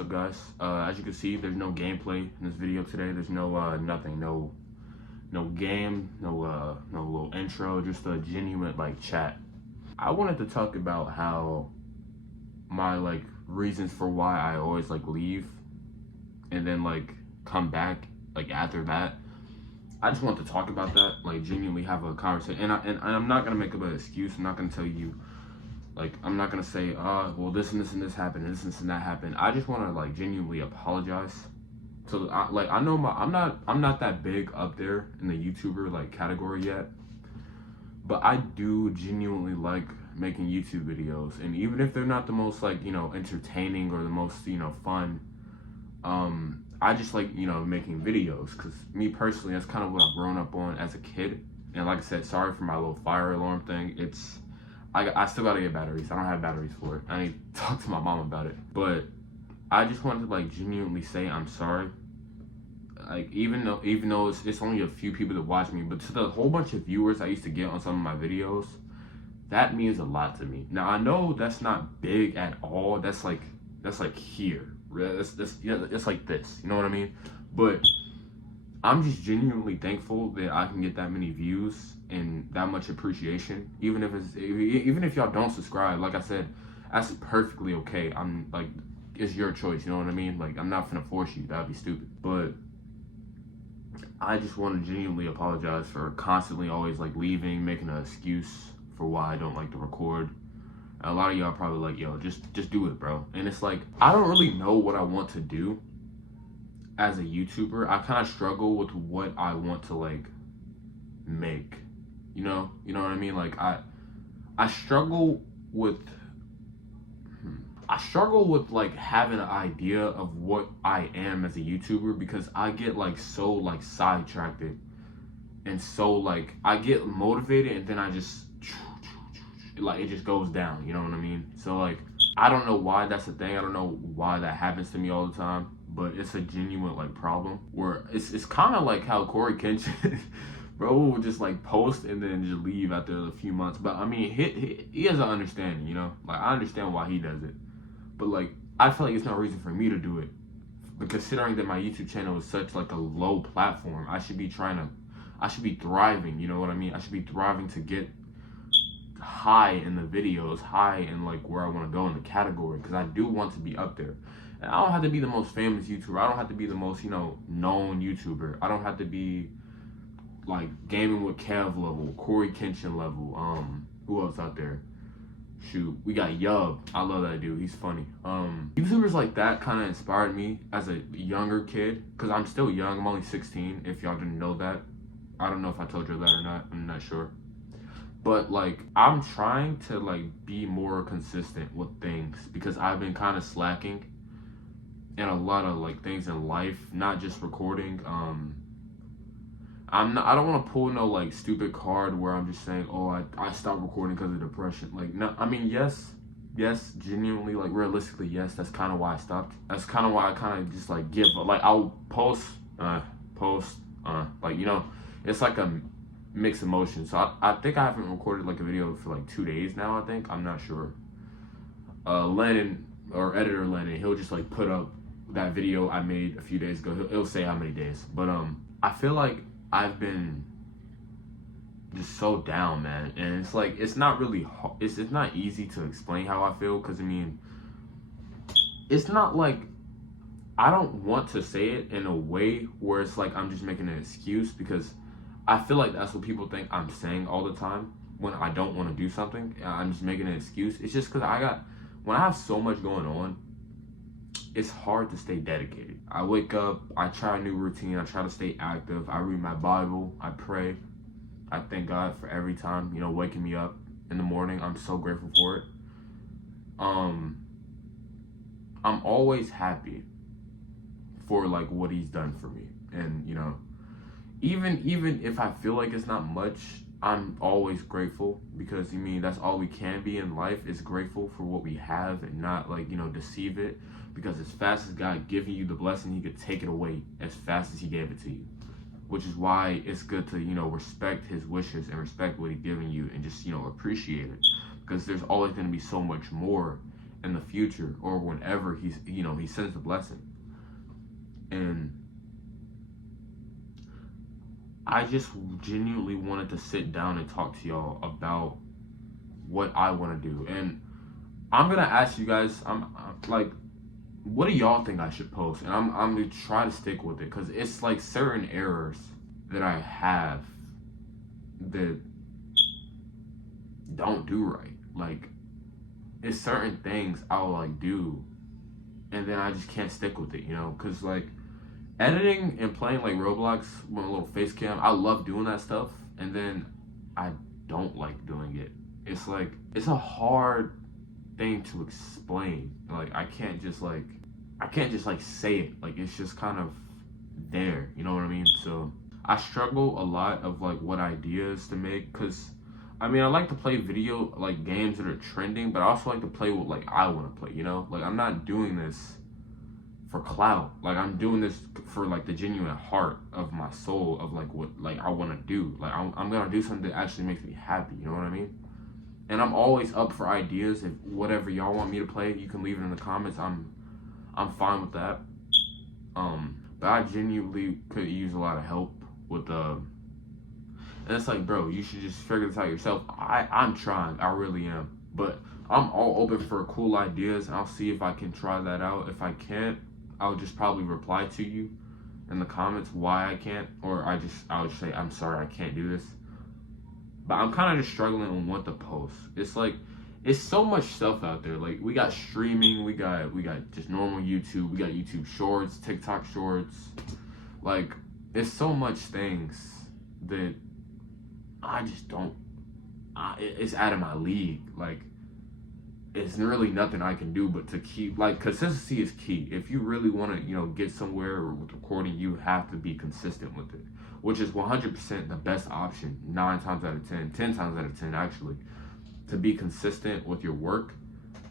up, guys? As you can see, there's no gameplay in this video today. There's no nothing, no game, no little intro, just a genuine like chat. I wanted to talk about how my like reasons for why I always like leave and then like come back like after that. I just want to talk about that, like genuinely have a conversation. And I'm not gonna make up an excuse. I'm not gonna tell you, like, I'm not gonna say, well, this and this and this happened, and this and that happened. I just want to like genuinely apologize. So I know I'm not that big up there in the YouTuber like category yet, but I do genuinely like making YouTube videos, and even if they're not the most like entertaining or the most fun, I just like making videos, because me personally, that's kind of what I've grown up on as a kid. And like I said, sorry for my little fire alarm thing. I still gotta get batteries. I don't have batteries for it. I need to talk to my mom about it. But I just wanted to like genuinely say I'm sorry. Like even though it's only a few people that watch me, but to the whole bunch of viewers I used to get on some of my videos, that means a lot to me. Now I know that's not big at all. That's like here. It's like this. You know what I mean? But I'm just genuinely thankful that I can get that many views and that much appreciation. Even if y'all don't subscribe, like I said, that's perfectly okay. I'm like, it's your choice. You know what I mean? Like, I'm not gonna force you. That'd be stupid. But I just want to genuinely apologize for constantly always like leaving, making an excuse for why I don't like to record. And a lot of y'all probably like, yo, just do it, bro. And it's like, I don't really know what I want to do as a YouTuber. I kind of struggle with what I want to like make. You know what I mean? Like I struggle with like having an idea of what I am as a YouTuber, because I get like so like sidetracked and so like I get motivated and then I just like it just goes down, you know what I mean? So like I don't know why that's a thing. I don't know why that happens to me all the time, but it's a genuine like problem where it's kind of like how Corey Kenshin bro will just like post and then just leave after a few months. But I mean he has an understanding, like I understand why he does it, but like I feel like it's no reason for me to do it, but considering that my YouTube channel is such like a low platform, I should be thriving, you know what I mean? I should be thriving to get high in the videos, high in like where I want to go in the category, because I do want to be up there. And I don't have to be the most famous YouTuber. I don't have to be the most known YouTuber. I don't have to be like Gaming with Kev level, Corey Kenshin level. Who else out there? Shoot, we got Yub. I love that dude. He's funny. YouTubers like that kind of inspired me as a younger kid, because I'm still young. I'm only 16. If y'all didn't know that, I don't know if I told you that or not. I'm not sure. But like I'm trying to like be more consistent with things, because I've been kind of slacking in a lot of like things in life, not just recording. I don't want to pull no like stupid card where I'm just saying, oh, I stopped recording because of depression. Like, no, I mean, yes, genuinely, like realistically, yes, that's kind of why I stopped. That's kind of why I kind of just like give up. Like I'll post, like it's like a mixed emotions. So I think I haven't recorded like a video for like 2 days now. I think, I'm not sure. Lennon, or editor Lennon, he'll just like put up that video I made a few days ago. He'll say how many days, but I feel like I've been just so down, man, and it's like it's not really it's not easy to explain how I feel, because I mean it's not like I don't want to say it in a way where it's like I'm just making an excuse, because I feel like that's what people think I'm saying all the time when I don't want to do something. I'm just making an excuse. It's just because when I have so much going on, it's hard to stay dedicated. I wake up, I try a new routine, I try to stay active, I read my Bible, I pray. I thank God for every time, waking me up in the morning. I'm so grateful for it. I'm always happy for like what he's done for me. And even if I feel like it's not much, I'm always grateful, because that's all we can be in life, is grateful for what we have and not like deceive it, because as fast as God giving you the blessing, he could take it away as fast as he gave it to you, which is why it's good to respect his wishes and respect what he's giving you, and just appreciate it, because there's always going to be so much more in the future or whenever he sends the blessing. And I just genuinely wanted to sit down and talk to y'all about what I want to do. And I'm gonna ask you guys, I'm like, what do y'all think I should post? And I'm gonna try to stick with it, because it's like certain errors that I have that don't do right. Like, it's certain things I'll like do, and then I just can't stick with it, because like editing and playing like Roblox with a little face cam, I love doing that stuff, and then I don't like doing it. It's like, it's a hard thing to explain. Like, I can't just like say it. Like, it's just kind of there, you know what I mean? So I struggle a lot of like what ideas to make, because I mean, I like to play video like games that are trending, but I also like to play what like I want to play, like I'm not doing this for clout. Like, I'm doing this for like the genuine heart of my soul, of like what like I want to do. Like, I'm gonna do something that actually makes me happy, you know what I mean? And I'm always up for ideas. If whatever y'all want me to play, you can leave it in the comments. I'm fine with that. But I genuinely could use a lot of help with and it's like, bro, you should just figure this out yourself. I'm trying, I really am. But I'm all open for cool ideas, and I'll see if I can try that out. If I can't, I'll just probably reply to you in the comments why I can't, or I'll just say, I'm sorry, I can't do this. But I'm kind of just struggling on what to post. It's like, it's so much stuff out there. Like, we got streaming, we got just normal YouTube, we got YouTube Shorts, TikTok Shorts. Like, it's so much things that I just don't. It's out of my league. Like, it's really nothing I can do but to keep, like, consistency is key. If you really want to, get somewhere with recording, you have to be consistent with it, which is 100% the best option, 9 times out of 10, 10 times out of 10 actually, to be consistent with your work.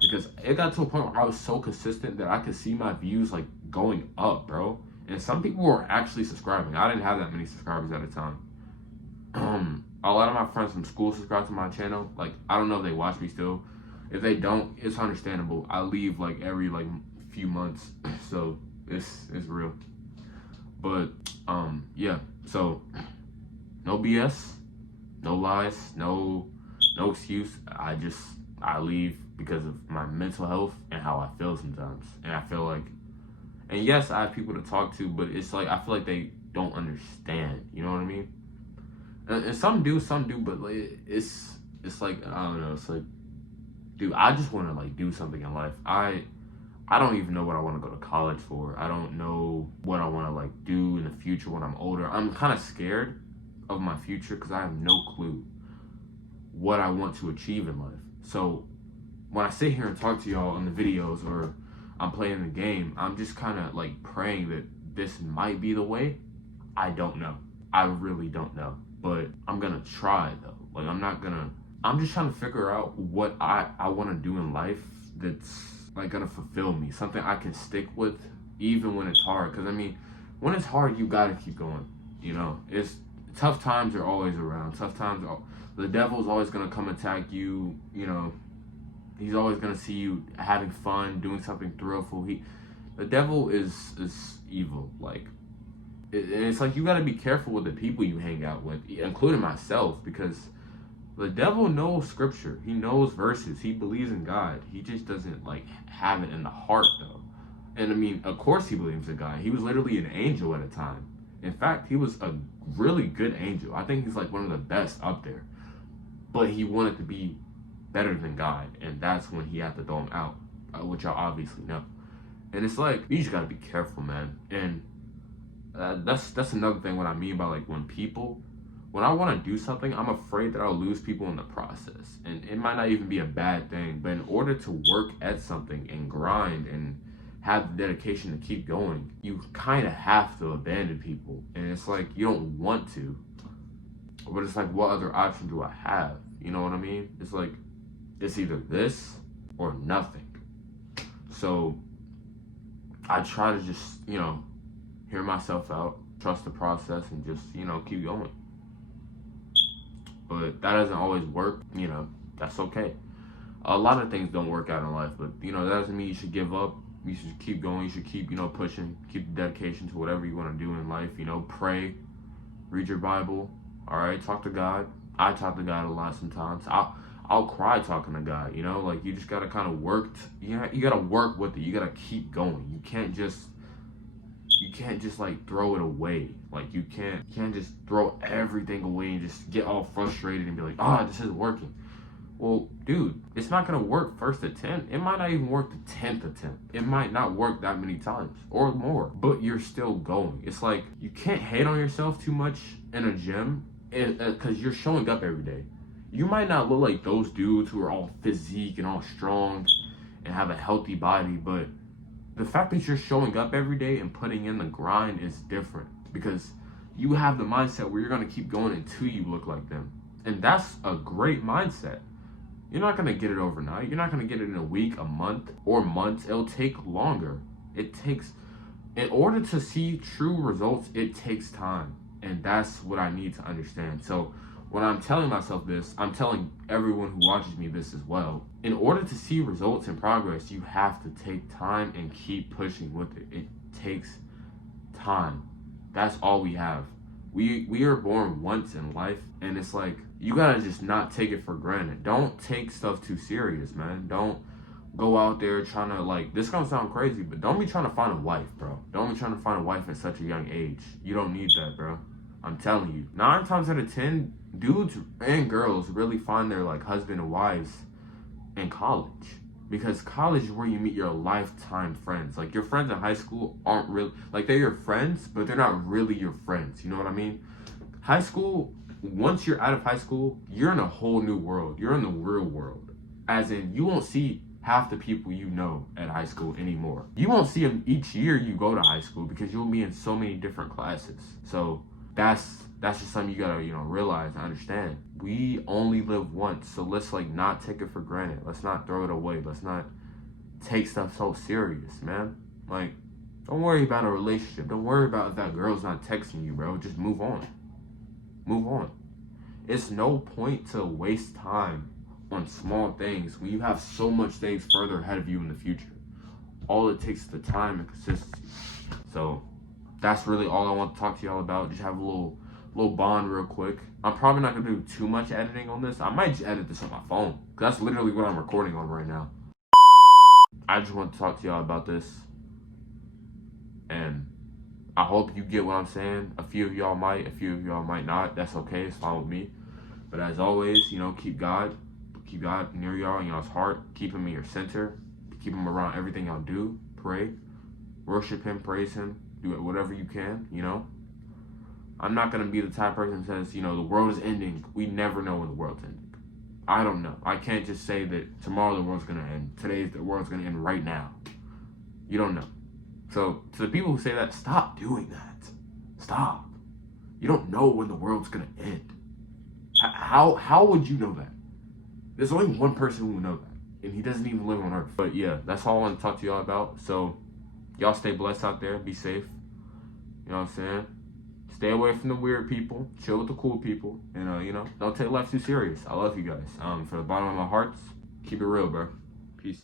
Because it got to a point where I was so consistent that I could see my views like going up, bro. And some people were actually subscribing. I didn't have that many subscribers at the time. A lot of my friends from school subscribe to my channel. Like, I don't know if they watch me still. If they don't, it's understandable. I leave like every like few months, so it's real. But yeah. So no BS, no lies, no excuse. I leave because of my mental health and how I feel sometimes. And I feel like, and yes, I have people to talk to, but it's like, I feel like they don't understand. You know what I mean? And some do, but like, it's like, I don't know. It's like, dude, I just want to like do something in life. I don't even know what I want to go to college for. I don't know what I want to like do in the future when I'm older. I'm kind of scared of my future because I have no clue what I want to achieve in life. So when I sit here and talk to y'all in the videos, or I'm playing the game, I'm just kind of like praying that this might be the way. I don't know. I really don't know. But I'm gonna try though. Like, I'm just trying to figure out what I want to do in life that's like gonna fulfill me. Something I can stick with even when it's hard. Because I mean, when it's hard, you gotta keep going. It's tough times are always around. The devil's always gonna come attack you. He's always gonna see you having fun, doing something thrillful. The devil is evil. Like, it's like, you gotta be careful with the people you hang out with, including myself, because the devil knows scripture. He knows verses. He believes in God. He just doesn't like have it in the heart though. And I mean, of course he believes in God. He was literally an angel at a time. In fact, he was a really good angel. I think he's like one of the best up there. But he wanted to be better than God, and that's when he had to throw him out, which y'all obviously know. And it's like, you just gotta be careful, man. And that's another thing, what I mean by like, when I want to do something, I'm afraid that I'll lose people in the process. And it might not even be a bad thing, but in order to work at something and grind and have the dedication to keep going, you kind of have to abandon people. And it's like, you don't want to, but it's like, what other option do I have? You know what I mean? It's like, it's either this or nothing. So I try to just, hear myself out, trust the process, and just, keep going. But that doesn't always work, that's okay. A lot of things don't work out in life, but you know, that doesn't mean you should give up. You should keep going. You should keep, you know, pushing, keep the dedication to whatever you want to do in life. You know, pray, read your Bible. All right, talk to God. I talk to God a lot sometimes. I'll cry talking to God. You know, like you just gotta kind of work. You gotta work with it. You gotta keep going. You can't just like throw it away. Like you can't just throw everything away and just get all frustrated and be like, this isn't working. Well, dude, it's not gonna work first attempt. It might not even work the 10th attempt. It might not work that many times or more, but you're still going. It's like you can't hate on yourself too much in a gym because you're showing up every day. You might not look like those dudes who are all physique and all strong and have a healthy body, but the fact that you're showing up every day and putting in the grind is different because you have the mindset where you're gonna keep going until you look like them. And that's a great mindset. You're not going to get it overnight. You're not going to get it in a week, a month, or months. It'll take longer. In order to see true results, it takes time. And that's what I need to understand. So when I'm telling myself this, I'm telling everyone who watches me this as well. In order to see results and progress, you have to take time and keep pushing with it. It takes time. That's all we have. We are born once in life, and it's like you gotta just not take it for granted. Don't take stuff too serious, man. Don't go out there trying to, like, this gonna sound crazy, but don't be trying to find a wife, bro. Don't be trying to find a wife at such a young age. You don't need that, bro. I'm telling you. 9 times out of 10, dudes and girls really find their like husband and wives in college. Because college is where you meet your lifetime friends. Like, your friends in high school aren't really, like, they're your friends, but they're not really your friends. You know what I mean? High school, once you're out of high school, you're in a whole new world. You're in the real world. As in, you won't see half the people you know at high school anymore. You won't see them each year you go to high school because you'll be in so many different classes. So that's just something you gotta, you know, realize and understand. We only live once, so let's like not take it for granted. Let's not throw it away. Let's not take stuff so serious, man. Like, don't worry about a relationship. Don't worry about if that girl's not texting you, bro. Just move on. Move on. It's no point to waste time on small things when you have so much things further ahead of you in the future. All it takes is the time and consistency. So that's really all I want to talk to y'all about. Just have a little bond real quick. I'm probably not gonna do too much editing on this. I might just edit this on my phone, because that's literally what I'm recording on right now. I just want to talk to y'all about this, and I hope you get what I'm saying. A few of y'all might, a few of y'all might not. That's okay, it's fine with me. But as always, you know, keep God near y'all in y'all's heart. Keep him in your center. Keep him around everything y'all do. Pray, worship him, praise him, do it whatever you can, you know. I'm not going to be the type of person that says, you know, the world is ending. We never know when the world's ending. I don't know. I can't just say that tomorrow the world's going to end. Today the world's going to end right now. You don't know. So to the people who say that, stop doing that. Stop. You don't know when the world's going to end. How would you know that? There's only one person who will know that, and he doesn't even live on Earth. But yeah, that's all I want to talk to y'all about. So y'all stay blessed out there. Be safe. You know what I'm saying? Stay away from the weird people. Chill with the cool people. And, you know, don't take life too serious. I love you guys. From the bottom of my heart, keep it real, bro. Peace.